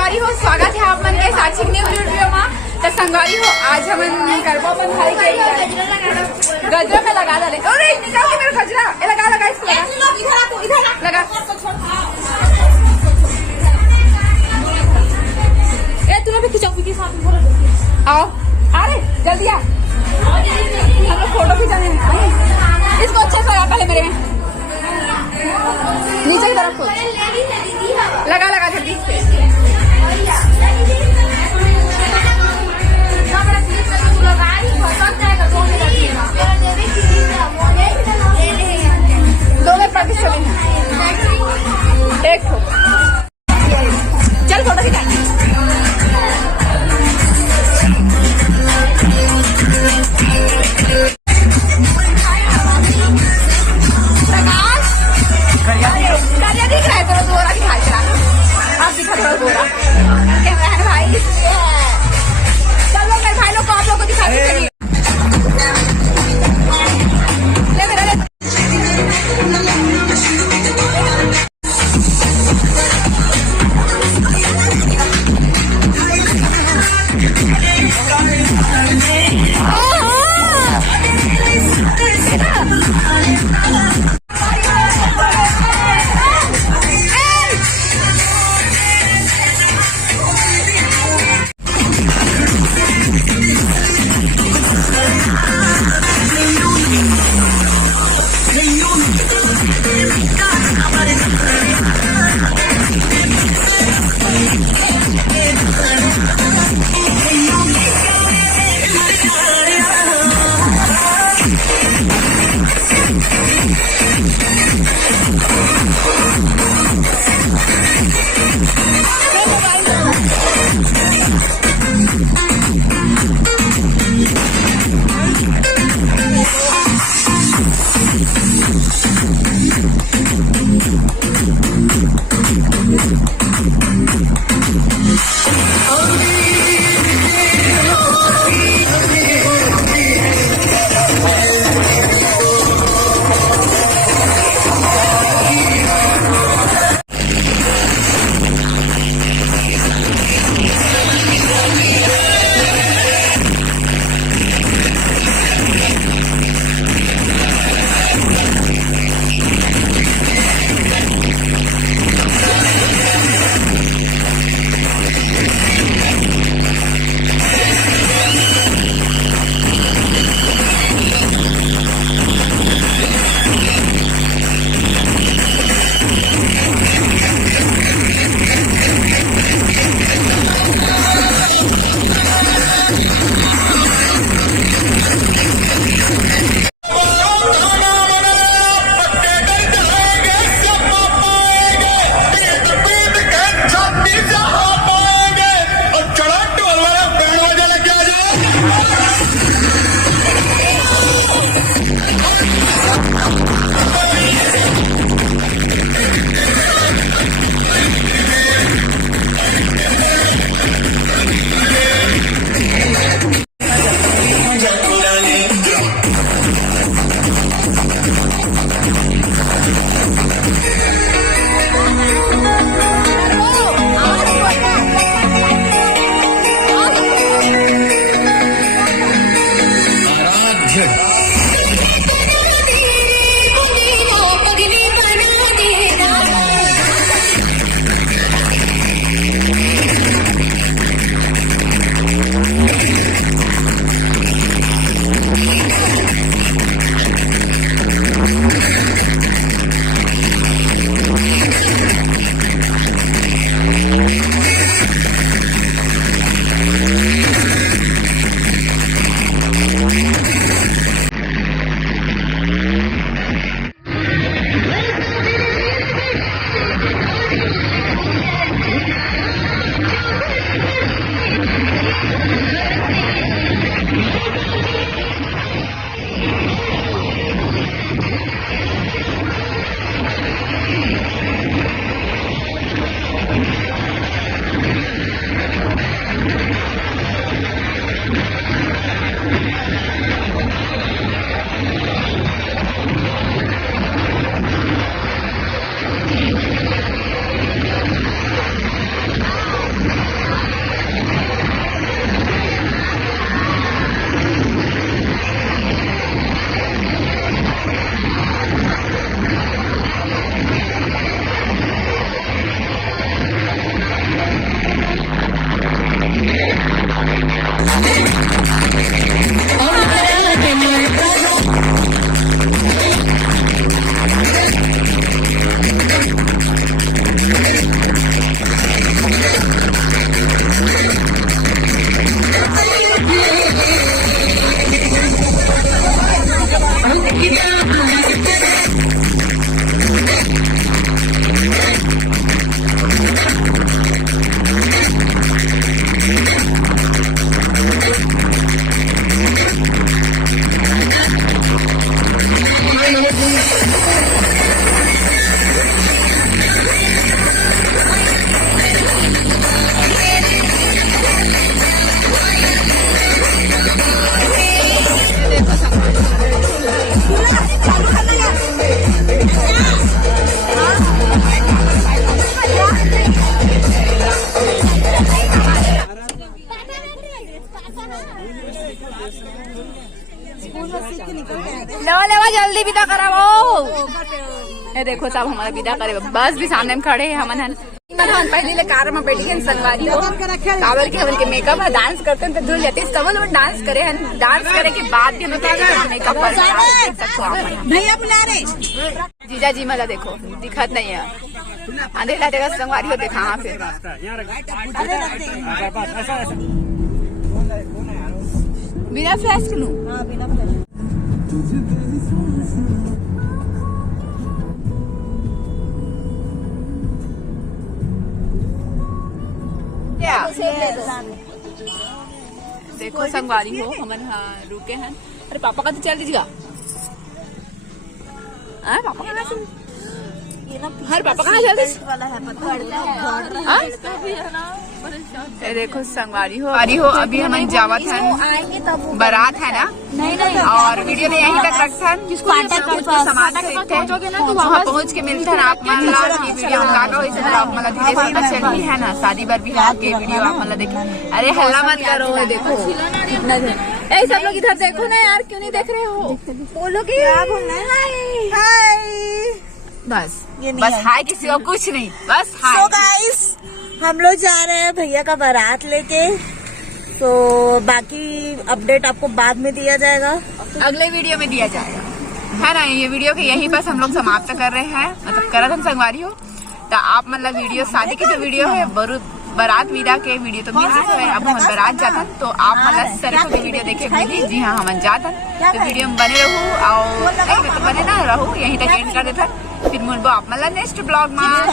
संगवारी हो स्वागत है आप मन के साक्षी न्यू वीडियो में। तो संगवारी हो आज हम गरबा अपन भाई के गजरा में लगा डाले। अरे निकाल के मेरा गजरा ये लगा इसको लगा ए तूने भी खिंचाऊंगी के साथ में आओ। अरे जल्दी आ हम लोग फोटो खिंचाने हैं। इसको अच्छे से लगा पहले मेरे में नीचे की तरफ लगा जल्दी दो में प्रतिशत एक चल फोटो खिंचाएंगे। दिख रहा है तो गोरा दिखा आप दिखा थोड़ा गोरा कैमरा है भाई। चलो मेरे भाई लोग को आप लोग को दिखा दीजिए। जल्दी विदा कराओ। ये देखो सब हमारा विदा करे, बस भी सामने में खड़े हैं हमन हन पहले ले कार में बैठी हैं संगवारी हो कावल के हमन के मेकअप है डांस करते हैं तो दूर जाते हैं तब हम डांस करे हैं। डांस करे के बाद भी हम मेकअप भैया बुला रहे। जीजा जी मला देखो दिखत नहीं है अंधेरा जगह संगवारी हो देखा हाँ फिर बिना फ्लैश के लूं देखो संगवारी हो हमन रुके हैं। अरे पापा का तो चल दीजिएगा पापा कहाँ से हर पापा कहाँ चल दीजिए। देखो संगवारी हो अभी हम जावत हैं बारात है ना नहीं और वीडियो ने यहीं तक रखा है सामान वहाँ पहुँच के मिलते हैं आप मतलब वीडियो आप मतलब धीरे धीरे चलनी है ना शादी बार भी के वीडियो आप मतलब देखिए। अरे हल्ला मत करो देखो कितना ऐ सब लोग इधर देखो ना यार क्यों नहीं देख रहे हो बोलो की बस हाय किसी को कुछ नहीं बस हाय। So guys, हम लोग जा रहे हैं भैया का बारात लेके तो बाकी अपडेट आपको बाद में दिया जाएगा अगले वीडियो में दिया जाएगा है ना। ये वीडियो के यहीं बस हम लोग समाप्त कर रहे हैं मतलब करत हम संगवारी हो तो आप मतलब वीडियो शादी की जो वीडियो है बारात विदा के वीडियो तो मिल सकते हैं। अब हम बारात जाता तो आप मतलब सरसों की वीडियो देखे मिली जी हाँ हम जाता तो वीडियो में बने रहूँ और बने ना रहूँ यहीं तक एंड कर देता फिर मुझे आप मतलब नेक्स्ट ब्लॉग में